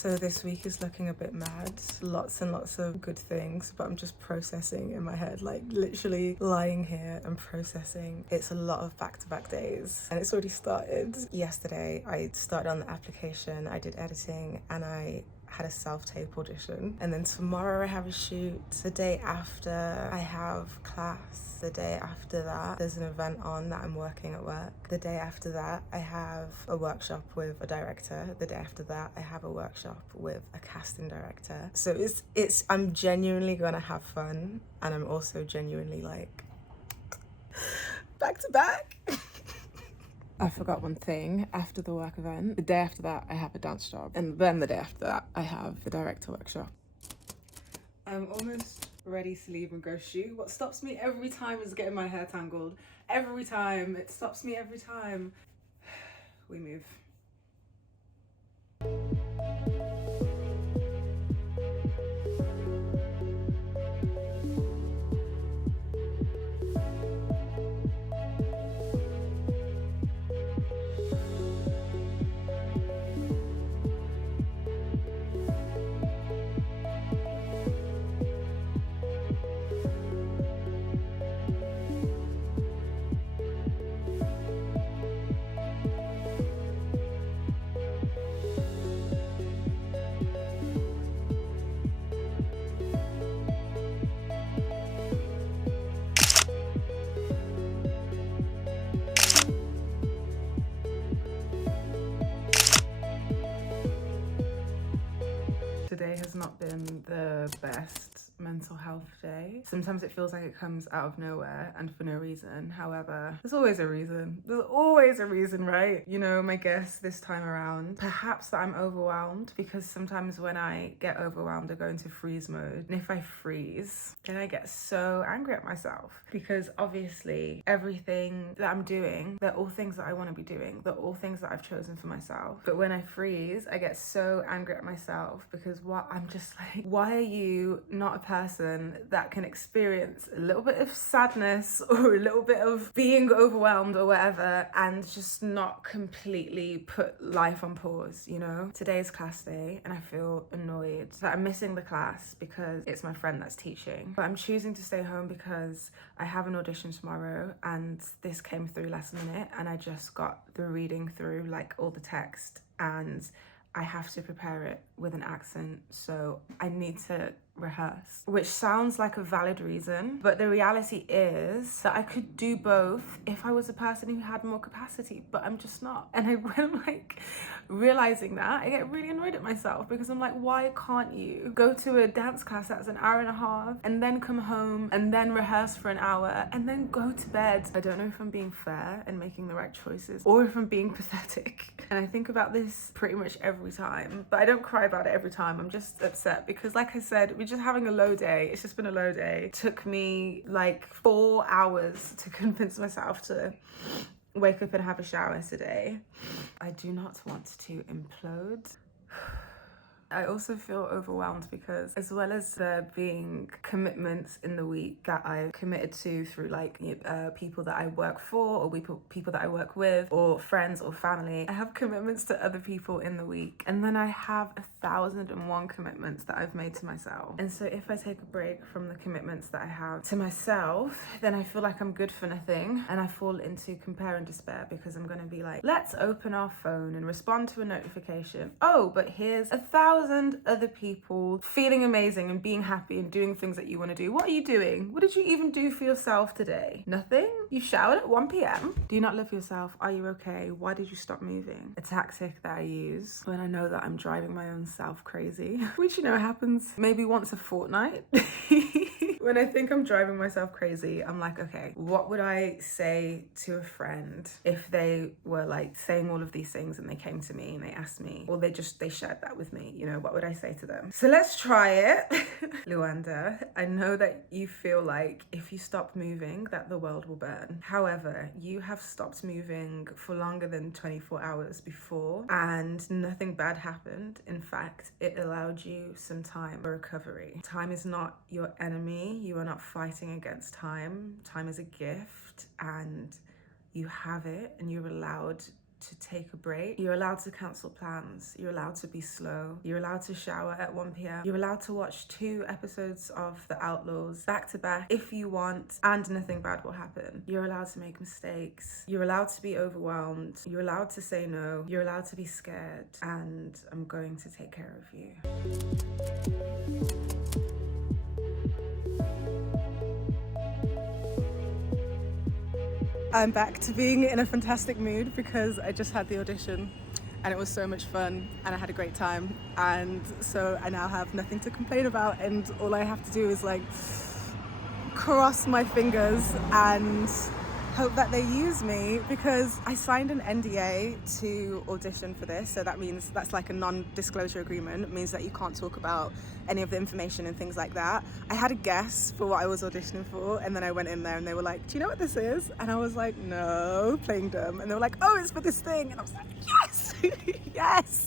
So this week is looking a bit mad. Lots and lots of good things, but I'm just processing in my head, like literally lying here and processing. It's a lot of back-to-back days and it's already started. Yesterday, I started on the application, I did editing and I had a self-tape audition, and then tomorrow I have a shoot. The day after I have class. The day after that there's an event on that I'm working at work. The day after that I have a workshop with a director. The day after that I have a workshop with a casting director. So it's I'm genuinely gonna have fun, and I'm also genuinely like back to back. I forgot one thing. After the work event, the day after that, I have a dance job. And then the day after that, I have the director workshop. I'm almost ready to leave and go shoot. What stops me every time is getting my hair tangled. Every time. It stops me every time. We move. Today has not been the best mental health day. Sometimes it feels like it comes out of nowhere and for no reason. However, there's always a reason. There's always a reason, right? You know, my guess this time around, perhaps that I'm overwhelmed, because sometimes when I get overwhelmed, I go into freeze mode. And if I freeze, then I get so angry at myself, because obviously everything that I'm doing, they're all things that I want to be doing. They're all things that I've chosen for myself. But when I freeze, I get so angry at myself, because I'm just like, why are you not a person that can experience a little bit of sadness or a little bit of being overwhelmed or whatever and just not completely put life on pause, you know? Today's class day and I feel annoyed that I'm missing the class because it's my friend that's teaching. But I'm choosing to stay home because I have an audition tomorrow and this came through last minute and I just got the reading through like all the text and I have to prepare it with an accent, so I need to rehearse, which sounds like a valid reason, but the reality is that I could do both if I was a person who had more capacity, but I'm just not. And when I'm like realizing that, I get really annoyed at myself, because I'm like, why can't you go to a dance class that's an hour and a half and then come home and then rehearse for an hour and then go to bed? I don't know if I'm being fair and making the right choices or if I'm being pathetic. And I think about this pretty much every time, but I don't cry about it every time. I'm just upset because, like I said, we're just having a low day. It's just been a low day. It took me like 4 hours to convince myself to wake up and have a shower today. I do not want to implode. I also feel overwhelmed because, as well as there being commitments in the week that I've committed to through like people that I work for or people that I work with or friends or family, I have commitments to other people in the week. And then I have 1,001 commitments that I've made to myself. And so if I take a break from the commitments that I have to myself, then I feel like I'm good for nothing. And I fall into compare and despair, because I'm going to be like, let's open our phone and respond to a notification. Oh, but here's 1,000 other people feeling amazing and being happy and doing things that you want to do. What are you doing? What did you even do for yourself today? Nothing? You showered at 1 p.m? Do you not love yourself? Are you okay? Why did you stop moving? A tactic that I use when I know that I'm driving my own self crazy, which, you know, happens maybe once a fortnight. When I think I'm driving myself crazy, I'm like, okay, what would I say to a friend if they were like saying all of these things and they came to me and they asked me, or they shared that with me, you know, what would I say to them? So let's try it. Luanda, I know that you feel like if you stop moving that the world will burn. However, you have stopped moving for longer than 24 hours before and nothing bad happened. In fact, it allowed you some time for recovery. Time is not your enemy. You are not fighting against time. Time is a gift and you have it and you're allowed to take a break. You're allowed to cancel plans. You're allowed to be slow. You're allowed to shower at 1 p.m. You're allowed to watch 2 episodes of The Outlaws back to back if you want, and nothing bad will happen. You're allowed to make mistakes. You're allowed to be overwhelmed. You're allowed to say no. You're allowed to be scared. And I'm going to take care of you. I'm back to being in a fantastic mood because I just had the audition and it was so much fun and I had a great time, and so I now have nothing to complain about, and all I have to do is like cross my fingers and hope that they use me, because I signed an NDA to audition for this, so that means that's like a non-disclosure agreement. It means that you can't talk about any of the information and things like that. I had a guess for what I was auditioning for, and then I went in there and they were like, do you know what this is? And I was like, no, playing dumb. And they were like, oh, it's for this thing. And I was like, yes, yes.